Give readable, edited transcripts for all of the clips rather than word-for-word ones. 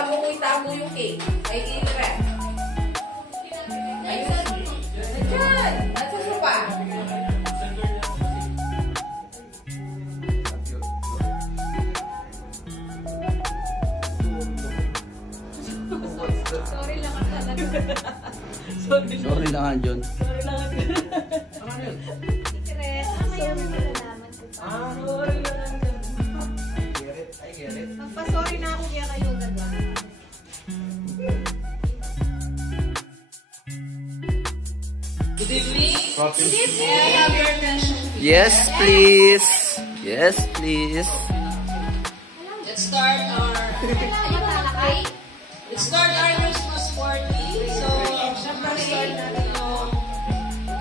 bago mo itago yung cake. Ay, i-rep. Ayun. Nandiyan. Nasa sopa. Sorry lang ang talaga. Sorry lang nga, John. Sorry lang ang Secret. Mamaya mo malalaman ko pa. sorry lang ang I get it. Magpa-sorry na ako kaya kayo gaga. Good evening. Good evening. I have your attention. Yes, please. Yes, please. Let's start our Christmas party. So, syempre start natin yung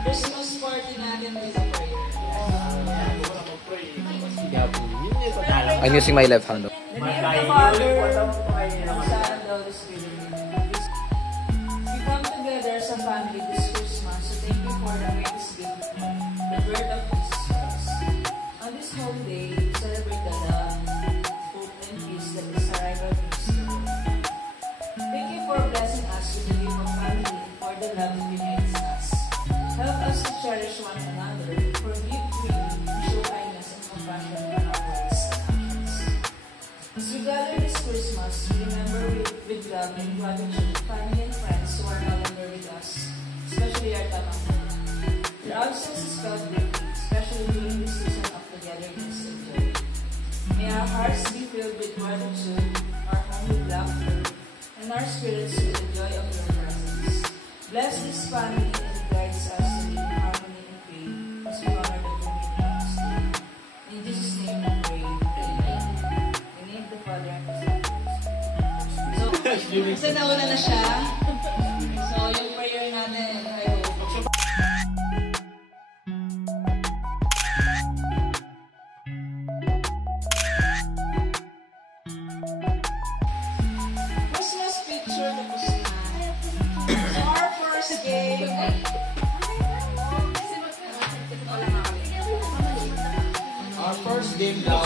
Christmas party natin with a prayer. I'm using my left hand. The name of the Father, the Son, and the Holy Spirit. We come together as a family this Christmas to thank you for the greatest gift, the birth of Jesus Christ. On this holy day, we celebrate the love, hope, and peace that is arrival brings to the world. Thank you for blessing us with the gift of family and for the love that unites us. Help us to cherish one another, forgive freely, and show kindness and compassion in our words and actions. As we gather this Christmas, we remember with love and gratitude family and friends who are no longer with us, especially our tatang. Their absence is felt deeply, especially during this season of togetherness and joy. May our hearts be filled with gratitude, our home with laughter, and our spirits with the joy of your presence. Bless this family and guide us to live in harmony and faith as we honor the community name. In Jesus' name we pray. Amen. In the name of the Father and the Son and the Holy Spirit. So, nauna na siya. So, yung prayer natin ay Christmas picture tapos na. So, our first game. Our first game daw.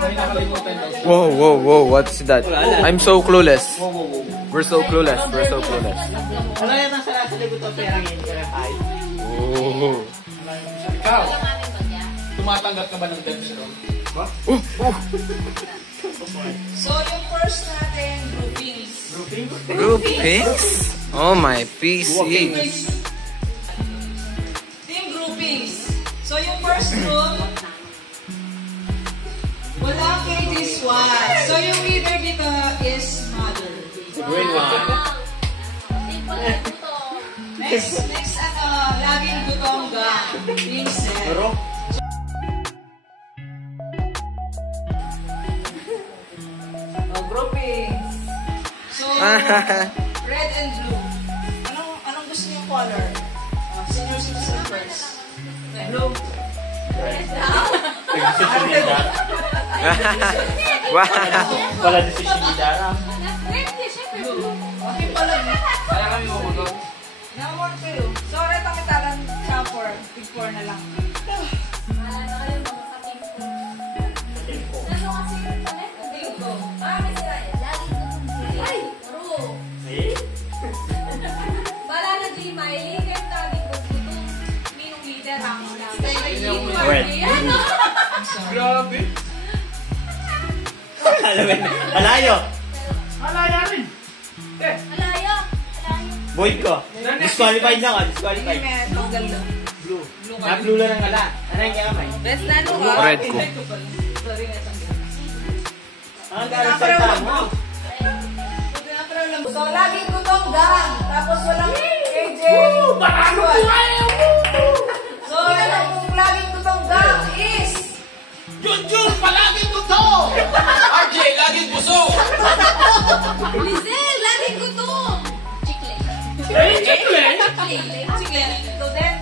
May nakalimutan daw. Whoa, whoa, whoa. What's that? I'm so clueless. Wow, wow, wow. We're so clueless. We're so clueless. Wala yan ang sarasaligot ang perangin ka na tayo. Oh. Ikaw, tumatanggap ka ba ng debs ron? Ba? So, yung first natin, groupings. Groupings? Oh my PC. Team groupings. So, yung first group, walang KG squad. So, yung leader dito is mother. Grade 1. Next, laging gutong gang. Team set. Pero, Oh, groupings. So, red and blue. Anong gusto niyo color? Senior citizen first. Blue. Wow. Wala decision ni Dara. Okay pala. kaya kami mamagaw. Namon kayo. So, red ang italan sa 4. Big 4 na lang. Red. Grabe. Alam mo, alayo. Malaya rin. Void ko. Disqualified na ka, disqualified. Blue. Na-blue lang ang ala. Ano yung kamay? Best na no ka? Red ko. Sorry na isang Ang karasal mo. So, laging gutong gang. Tapos walang KJ. Marami po kayo! So, yung laging gutong gang is... Junjun, palaging gusto! RJ, laging puso! Lizel, laging gutong! Chikle. Chikle? Chikle. So then...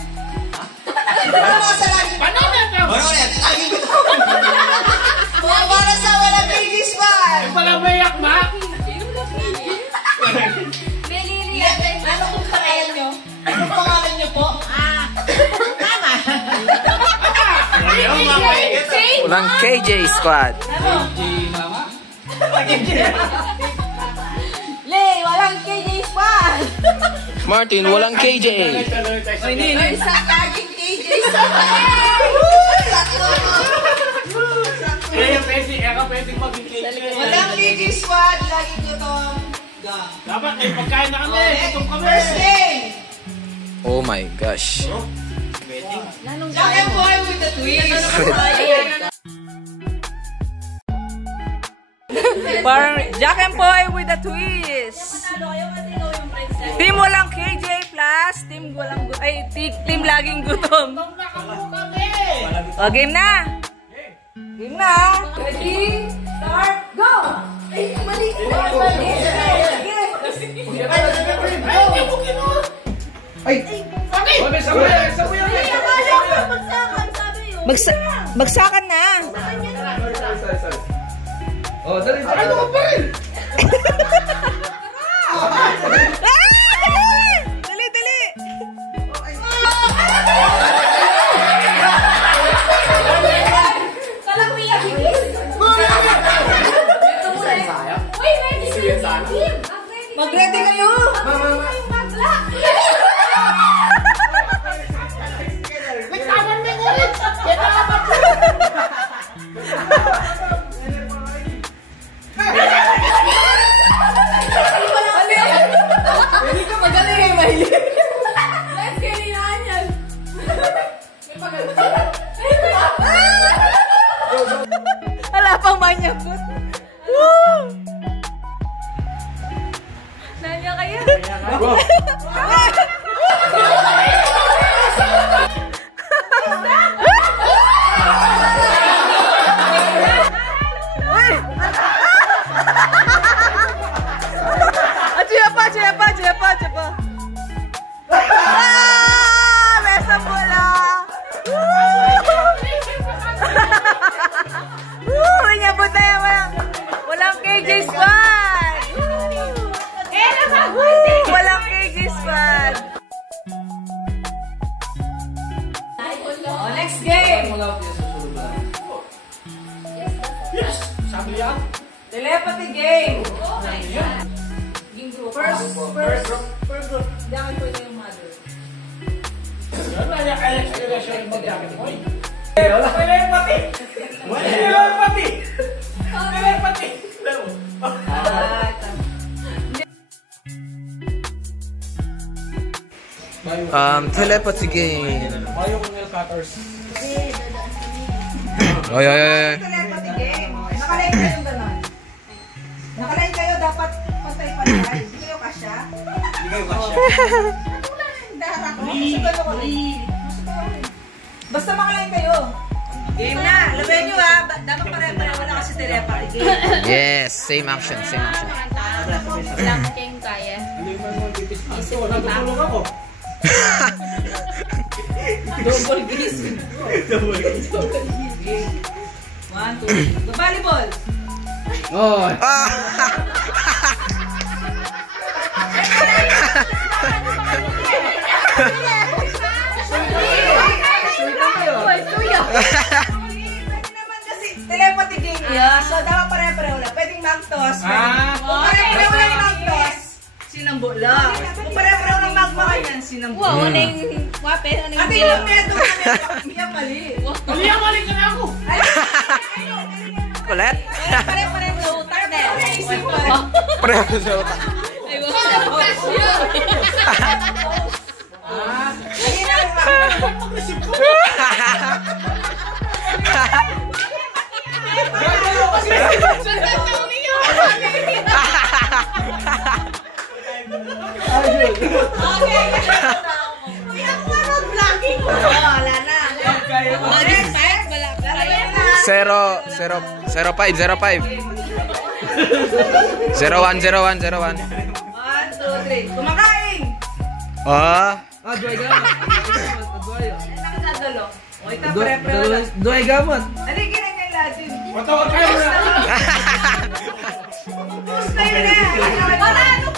Ano sa laging Paano na ito? laging gutong? Para sa walang babies pa! Palang mayak, ma? Melilia, ano kung pangalan nyo? Anong pangalan nyo po? Tama! Walang KJ squad. KJ, mama? Martin, walang KJ. Oy, Nino, isang laging KJ sa Kaya pwede maging KJ. Walang KJ squad, laging gutom. Dapat may pagkain na kami. Gutom kami. First game! Oh my gosh. Jack and Boy with the twist. Parang Jack and Boy with the twist. Team walang KJ plus team walang team laging gutom. O, game na. Game na. Ready? Start. Go. Ay, mali. Magsakan na. Oh, dali. Ano ka pa rin? Dali, dali. Mag-ready kayo. Hindi ka magaling eh, Mahilig. Let's get it on yan. Wala pang manyabot. Woo! Nanya kaya? Cepat. Besa bola. Nyabot na yan. Walang KJ squad. Walang KJ squad. Next game. Yes! Sabi yan? Telepathy game. First group. Diyan ko yung mother. Wala telepathy! Telepathy game. Mayo kong nail cutters. Oy. Telepathy game. Nakalain kayo gano'n. Nakalain kayo dapat pantay-pantay. Hindi kayo kasya. Basta makalain kayo. Game na. Labayan nyo ha. Dapat pare-pare. Wala kasi telepathy game. Yes, same action. Dapat kayong kaya. Natutulog ako. Double gising. 1, 2, 3. Volleyball. Oh. Telepathy game niya. So, dapat pare-pareho lang. Pwedeng mag-toss. Kung pare-pareho lang mag-toss, sinambola. Kung pareho-pareho ng magma yan, sinambola. Wow, ano yung wape? Ano yung Ate, yung medo yung mali. Mali ka na ako. Kulit? Pare-pareho sa utak na yan. Pareho sa utak. Ay, wag. Lagi na lang wala na. 0-5. 0-1. 1, 2, 3. Kumakain! Duay gamot. Nakadadalo. O, ito pare-pareho lang. Duay gamot. Ano yung kinakain natin? Matawag kayo na. Tapos na yun eh. Wala, ano?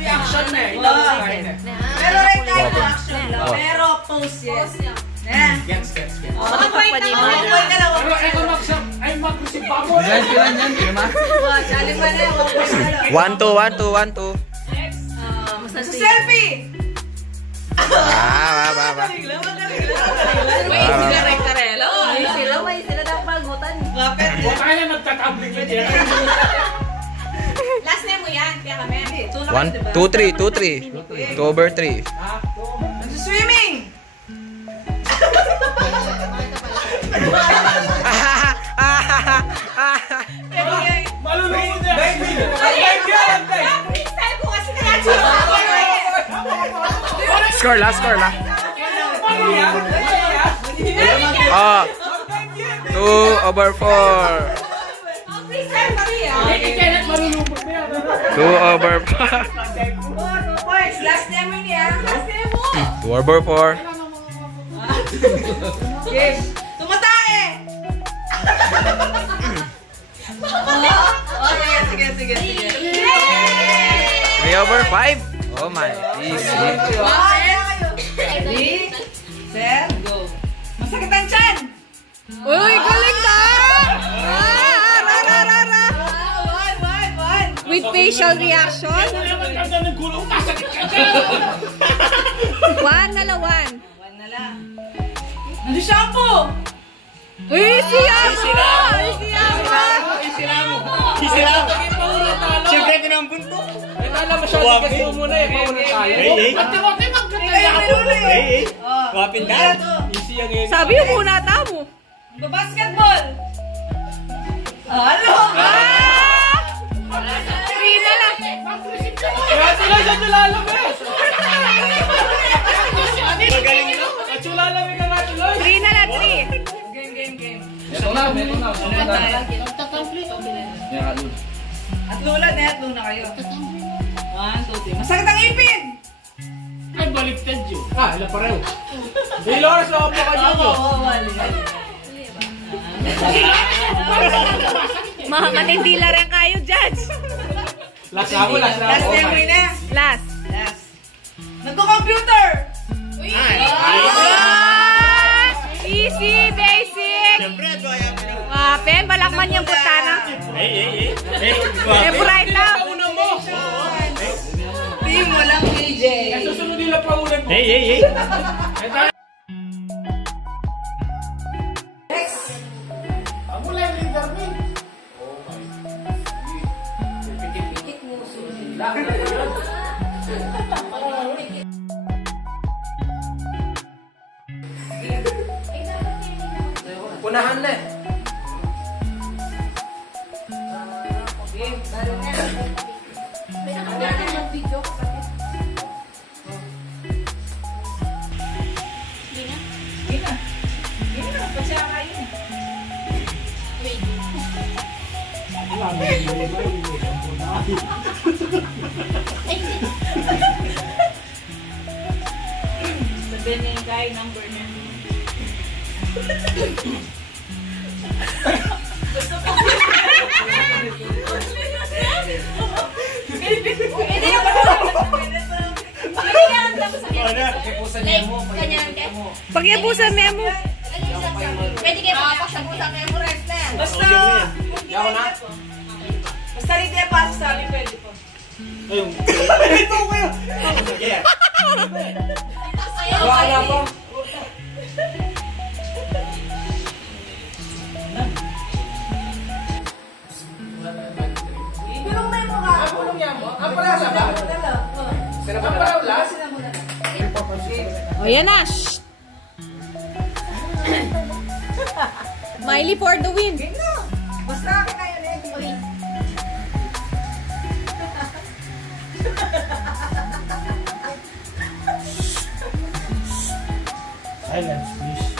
Action na eh. Pero right now, action lang. Pero pose, yes. Gets. Mga point ka lang. Guys, kailan yan? Challenge mo na yan. 1, 2, 1, 2, 1, 2. Selfie! Ba. May sila rektarelo. May sila daw pagutan. Bakit? Huwag kaya nagtatabling yun yan. Last name mo yan, kaya kami. 1, 2, 3, 2, 3. 2 over 3. Swimming! Malulungkot yan. Freestyle ko kasi kaya Score la. Oh. 2 over 4. freestyle kami ah. 2 over 4. Boys, last name mo niya. Last name mo. 2 over 4. Game. Tumatae! Sige. 3 over 5. Oh my. Easy. Ready? Set, go. Masakit ang tiyan! Uy, galing ka! One. With facial reaction. One na lang. One na lang. Nandun shampoo! Uy, siya mo! Siyempre, tinambun to. Alam mo siya, kasi mo muna eh. Mauna tayo. Hey. Wapin ka. Easy yan ngayon. Sabi yung muna tamo. Basketball! Ano? Three na lang. Kaya sila siya tulalabas. Magaling ito. Tulalabas na natin, Loy. Three na lang, three. Game. Ito na. At luna kayo. 1, 2, 3. Masakit ang ipin! Ay, baliktad yun. Ilan pareho. Dolores, ako pa kayo. Wali. Mga matindi lang rin kayo, Judge. Last na. Last name mo na. Last. Nagko-computer! Easy, basic. Siyempre, kaya mo na. Wapen, balakman yung putana. Hey. Right now. Una mo. Team mo lang, PJ. Susunod nila pa ulit mo. Hey. Next. Ako lang yung leader mo. Punahan na eh. Sabihin niya yung guy, number niya. Pag-ipusan memo. Pwede kayo makapagsabusan kayo mo rest na yan. Basta rin tayo pa sa amin, pwede po. Yeah. Wala pa. Ibulong na yung mukha. Bulong yan mo. Ang parasa ba? Sila pa na last? O yan na. Shh. Miley for the win. Basta akin na yun eh. Silence, please.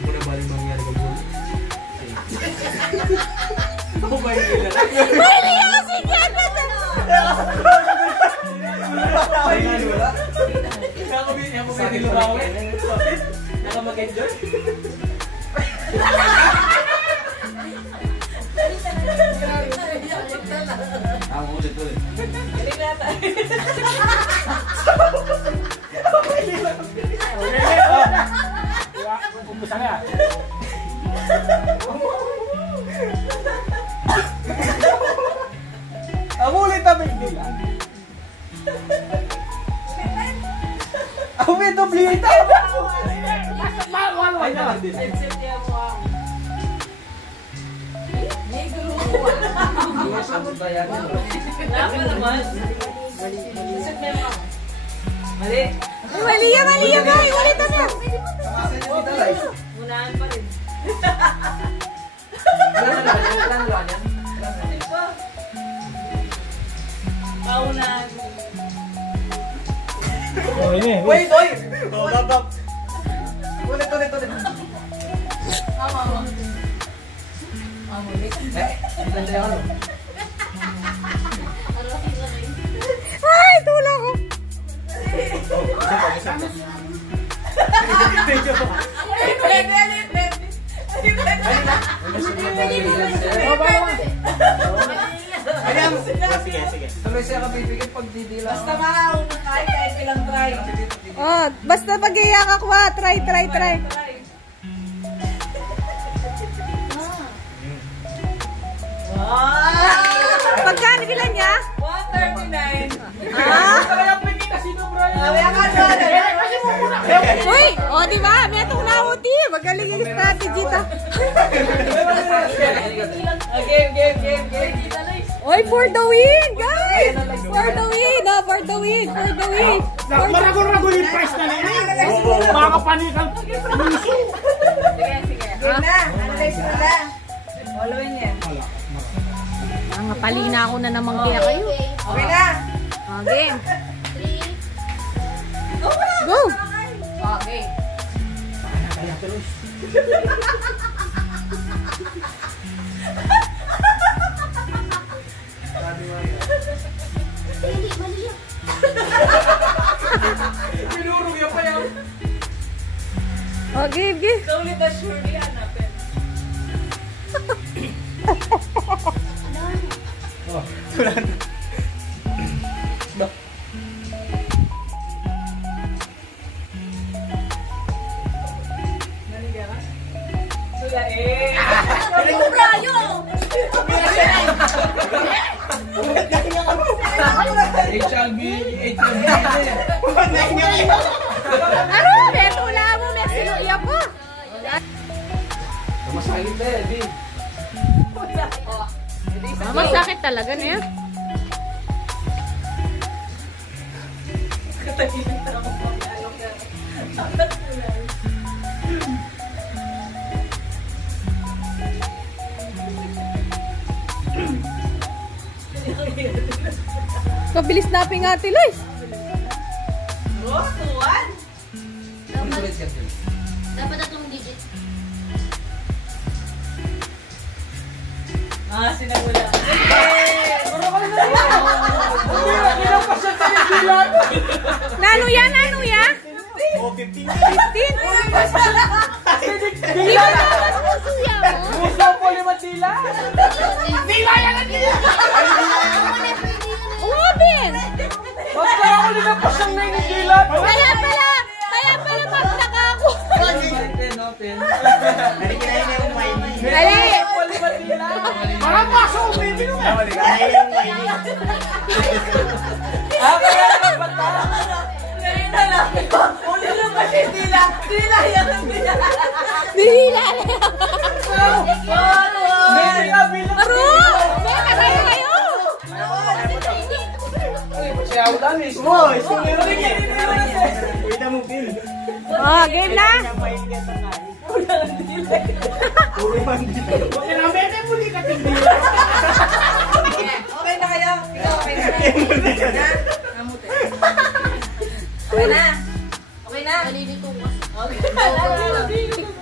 Muna ba rin mangyari kang gulo? Ako ba yung gila? Miley ako si Ganda. Sa akin lumawi. Nakamag-enjoy. Ang ulit ulit. Galing na tayo. Ako may doblita! Ay, naman din. Set niya mo ako. May gulo. Wala naman. Set niya mo ako. Mali. Mali yan, guys. Ulit na. Unahan pa rin. Paunahan. Wait, oy! Babab. Ulit. Tama mo. Ay, tula ko. Sige. Basta makauna kahit ilang try. Oh, basta pag-iyak ako ha. Try. Wow! Pagkano bilan niya? 139. Uy! O, di ba? May itong nauti. Magaling yung strategy ta. Game. Oy, for the win, guys! For the win! No, for the win! Maragol-ragol yung price na nini. Makakapanikal. Sige. Game na. Analyze mo na. Followin niya. Mga palina ako na naman kaya kayo. Okay na. Game. Go! Okay. Pinurong yan pa yan. Oh, game. Slowly but surely, hanapin. Ano? May tula mo, may sinuya po. Masakit na yan, di. Masakit talaga niya. Kabilis na Ate Lois. Oh, 2-1. Dapat atong digit. Sinagula. Nano ya? Oh, 15. 15? Hindi ko naman mo suya mo. Gusto po lima tila. Robin! Basta ako linapas siyang nainigilat. Kaya pala magtaka ako. Dali! Parang paso ko, baby mo. Kaya naman bata. Ngayon na lang. Uli lang kasi dila. Dila yan ang dila. Nihila na. May bilang. Aro! Beka kayo! Siya ulan eh. Boy, sumero niya. Wait na mo, Bill. Oh, game na? Puro man dito. Kinamete mo ni katindi. Okay na kayo? Ikaw okay na? Namuti. Okay na? Okay na? Okay.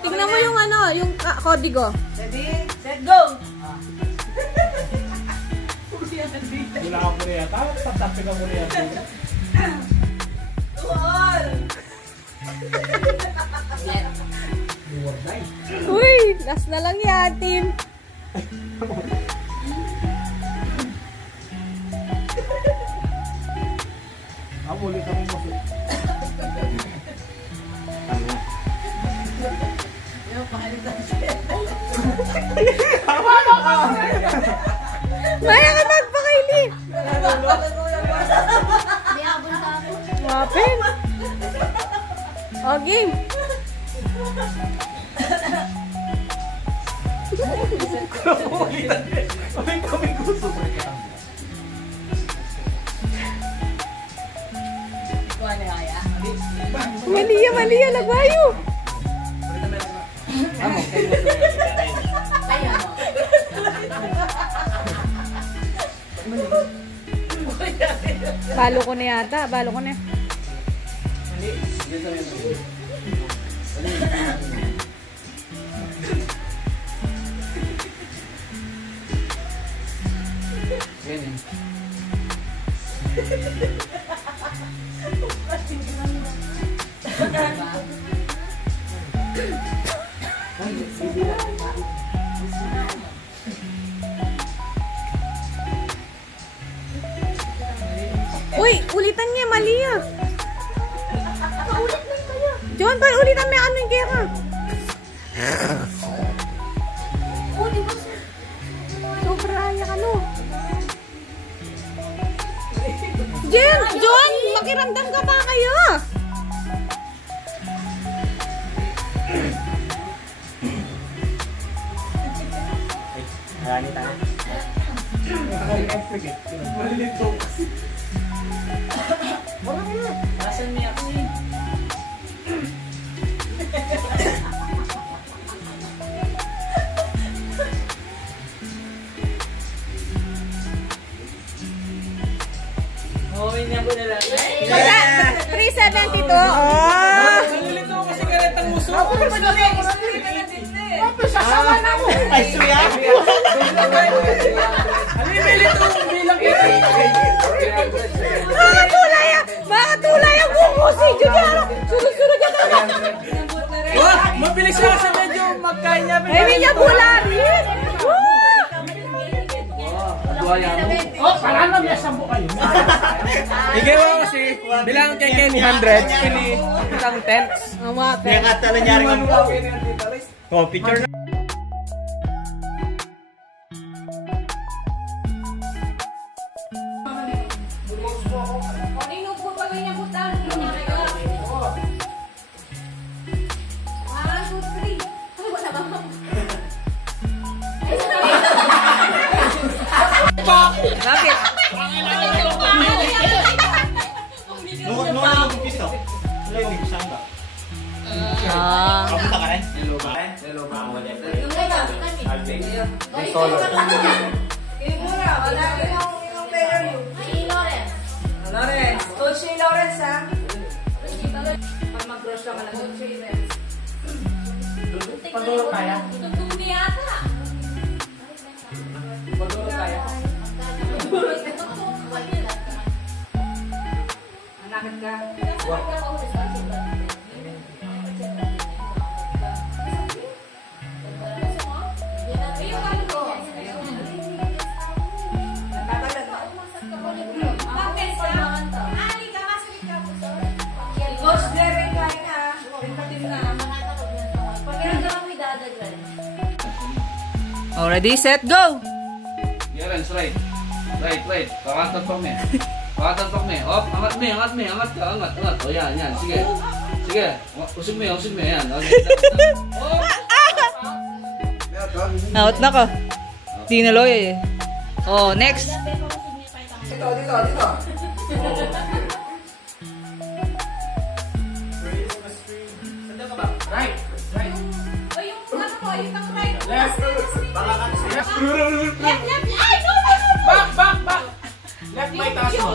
Tingnan mo yung yung kodigo. Ready? Set, go! Wala ka po niya. Tatapin ka mo niya. Tuol! Uy, last na lang yan, team. Muli kami mo. Maya ka magpakaili. O, game. Malia, nagwayo. Balo ko na yata, balo ko na. Uy, ulitan niya, mali ah. John, pa ulitan mo yung ano yung gera. Sobra, ayak ano. John, makiramdam ka ba kayo? Marami tayo. Asan niya ako eh? Okay na po na lang. 372. Oh! Nalilito ko kasi karetang muso. Ay, suya! Nalilito ko bilang ito. Makatulay ang buko si Juliano. Sunod-sunod ka na. Oh, mabilis lang kasi medyo magkanya. Ay, may niya bulari. Oh, parang na may sambo kayo. Ikaw kasi, bilang kay Kenny 100, Kenny isang tenths. Kaya kata nangyari ng oh, picture na. Kanino po pala niya butan? 1, 2, 3. Ano ba na ba? Bakit? Nung mag-umpisa. Wala yung umpisa ba? Kapunta ka rin? Hello ba? Hello ba? Lawrence. Coach ni Lawrence ha? Pag mag-crush ka lang. Coach ni Lawrence. Pagdulog kaya? Tutumi yata. Pagdulog kaya? Hanapin ka. Coach Derek kain ha. Pentatim na. Oh, ready, set, go! Yarens, right. Right. Kakatan pa me. Op, angat me. Angat ka, angat. O, yan. Sige. Usig me, yan. Out na ko. Tinaloy eh. Oh, next. Dito. Right. Left. Back. Left may taas mo.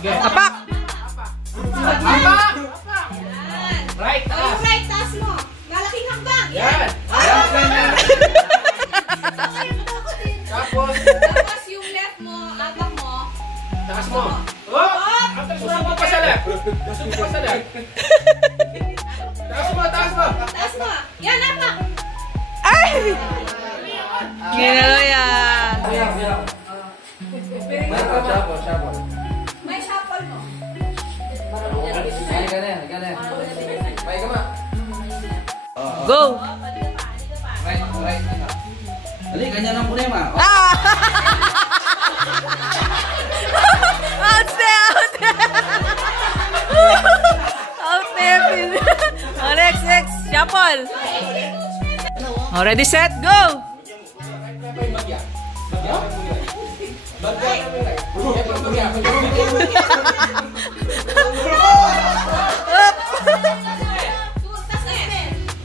Apak! Apak! Right, taas. Yan. Tapos, taas mo. Oh! Susunod mo pa sa left. Taas mo. Ay! Tinaloy ah. May shuffle mo. Go! Right. Ali, ganyan ang problema. Ah! Out! Oh, ready, set, go!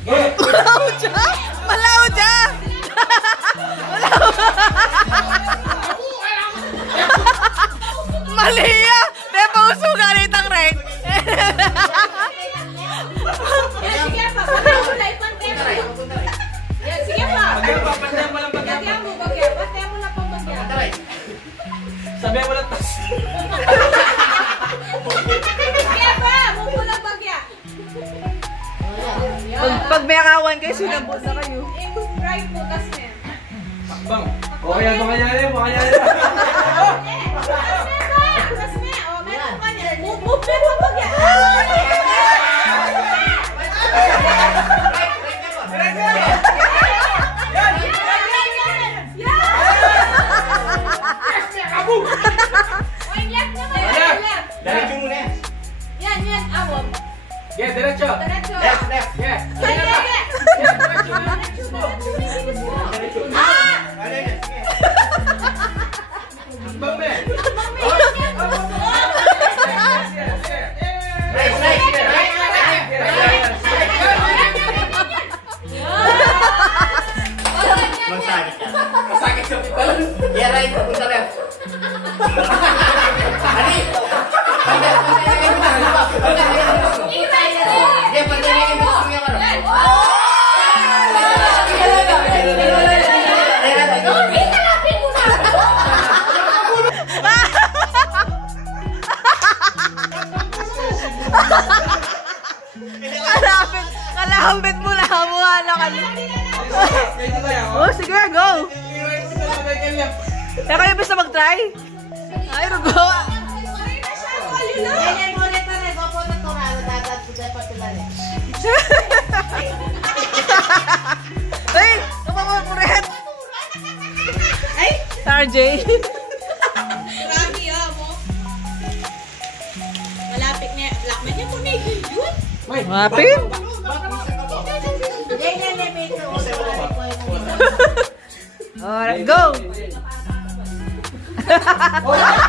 Malaw siya! Malaw siya! Maliya! May pauso galit ang rek! Sige pa, sige pa. Bagyan mo na pang bagyan. Sabi mo lang tas. Sige pa, mumulang bagyan. Pag may akawan kayo, sinabot na kayo. Right po, tas na. Bang. Okay, ano kanya rin? Kanya rin. Tas na. O, meron pa niya. Move na pang bagyan. Diretso muna yan. Yan, awam. Yeah, diretso. Diretso. Left. Yeah. Sige. Yeah, diretso. Ano yan? Sige. Bang, man. Magsakit ka. Masakit sa pital. Yeah, right. Punta left. Ani? Kalahambit mo na mo. Oh, sige, go! Kaya kayo basta mag-try? Ay, rugo! Ay! Napapapuret! Ay! RJ! Grabe mo. Malapit na. Lakman niya po na yun. Mapin! Alright, go! Oh, sige.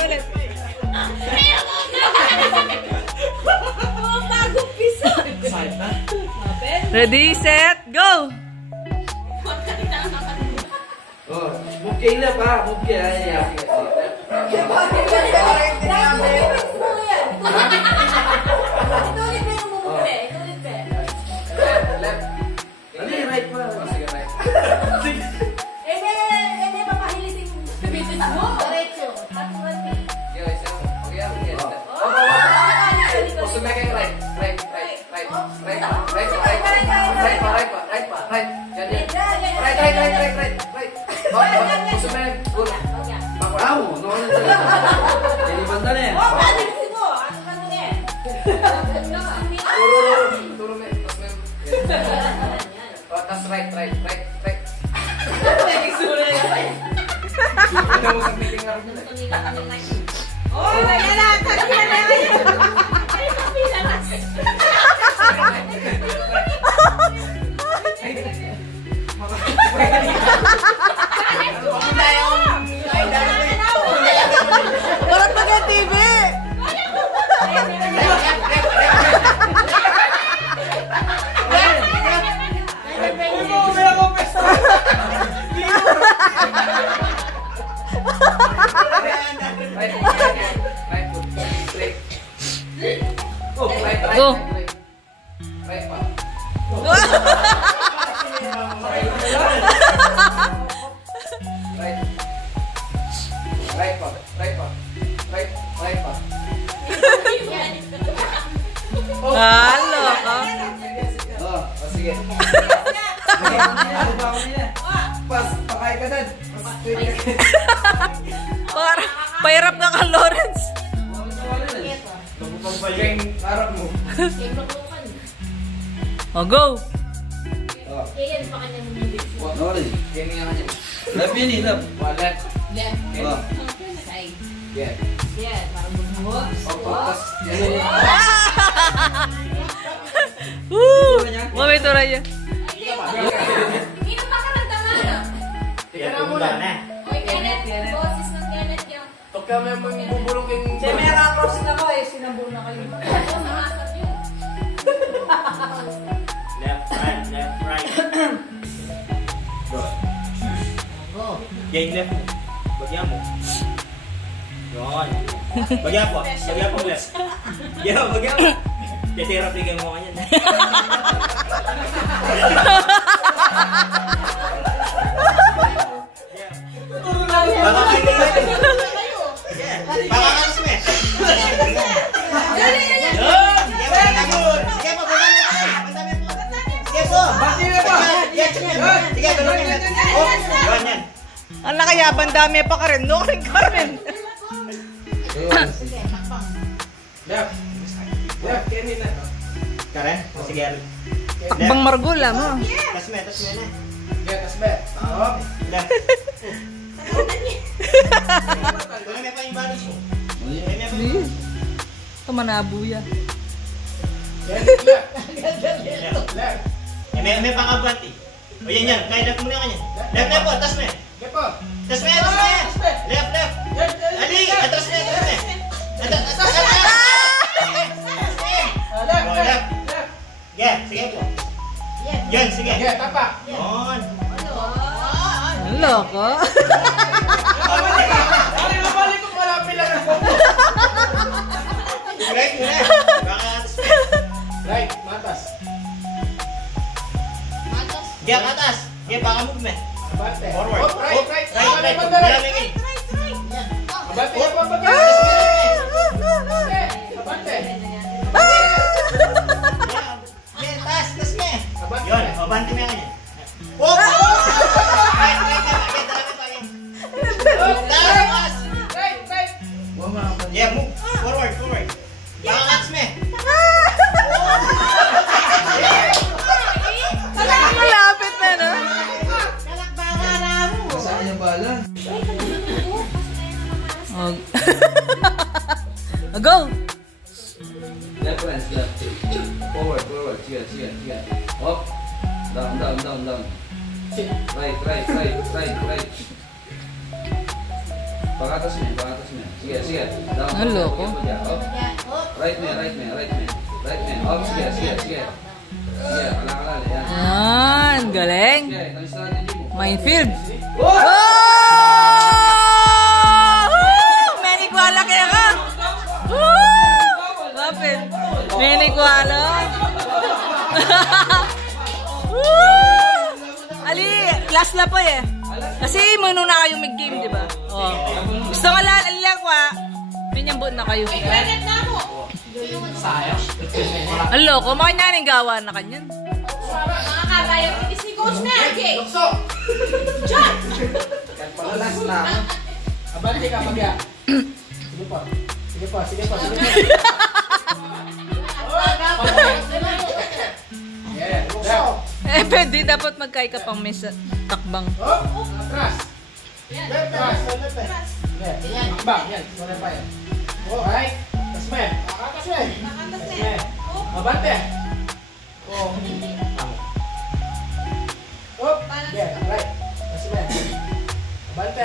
Ulit. Bagong piso. Ready, set, go! Oh, mukha na pa. Mukha. Ayan. Left. Ano yung right pa? Sige, right. Barat pa kaya TV! Go! Right pa. Right pa. Halo ka. Oh, sige. Pas, pakay ka din. Pahirap na ka, Lawrence. Harap mo. O, go! Oh. Kaya pa kanya mong What? Sorry. Left yun eh, left. Left. Left. Oh. Side. Yeah. Yan, parang bumuhos. Woo! Mami, tura niya. Hindi pa ka nagtama. Yan, tumula na. Oy, Kenneth. Boses ng Kenneth yung... Tokyo may bubulong yung... Siya may nakakross na ko eh. Sinambo na kayo. Sumasap yun. Left, right, left, right. Yan, left mo. Bagyan mo. Yun. Bagyan po. Bagyan po left. Yan, bagyan mo. Therapy kayo mo kanyan. Pakakalas mo eh. Sige po, bandami po. Sige po. Sige, dalawin natin. Oh, yan yan. Ang nakayabang dami pa ka rin. No, ka rin. Left. Left, Kenny na. Karen, sige. Takbang margula mo. Tas me na. Get us back. Oh. Left. Wala may pa yung balance mo. Ito manabuya. Left. Left. May pangabati. O yan yan, kaya left muna kanyan. Left na po, tas me. Get po. Tas me. Left. Ali, atras me. Atras. Left. Yeah, sige po. Yan, sige. Get, tapak. Yon. Ang loko. Ay, nabalik ko pala pila ng kombo. Right muna. Baka atas me. Right, matas. Yan, atas. Yan, baka move me. Abante. Forward. Oh, right. Right. Abante. Abante. Abante. Abante. Yan, tas me. Abante. Yun, abante me kanyan. Oh! Right. Tas! Right. Yeah, move. Forward. Baka atas me. Malapit na, no? Saan yung bala? O, go! Left, friends, left. Forward. Sige. Up. Down. Right. Pakatas mo. Sige. Down. Ang loko. Up. Right me. Up. Sige. Sige, kalakala. Yan. Yan, galing. Sige, ito yung strategy mo. Minefield. Oh! Many kuala kaya ka. Lapit. Many kuala. Ali, last na po eh. Kasi muna na kayo mag-game, di ba? Oh. Gusto nga lang ko ah. Pinyambot na kayo. Kenneth na mo. Ang loko, makanyaring gawa na kanyan. Nakakatayo. Si Coach na, Jay. Lukso. John. Palalas na. Abante ka, Pagya. Sige pa. Yeah. Left. Eh, pwede dapat magkay ka pang may takbang. Oh, atras. Left. Left. Takbang. Yan. Wala pa yan. Oh, right. Tas me. Atas me. Abante. Oh. Oh. Yeah, right. Tas me. Abante.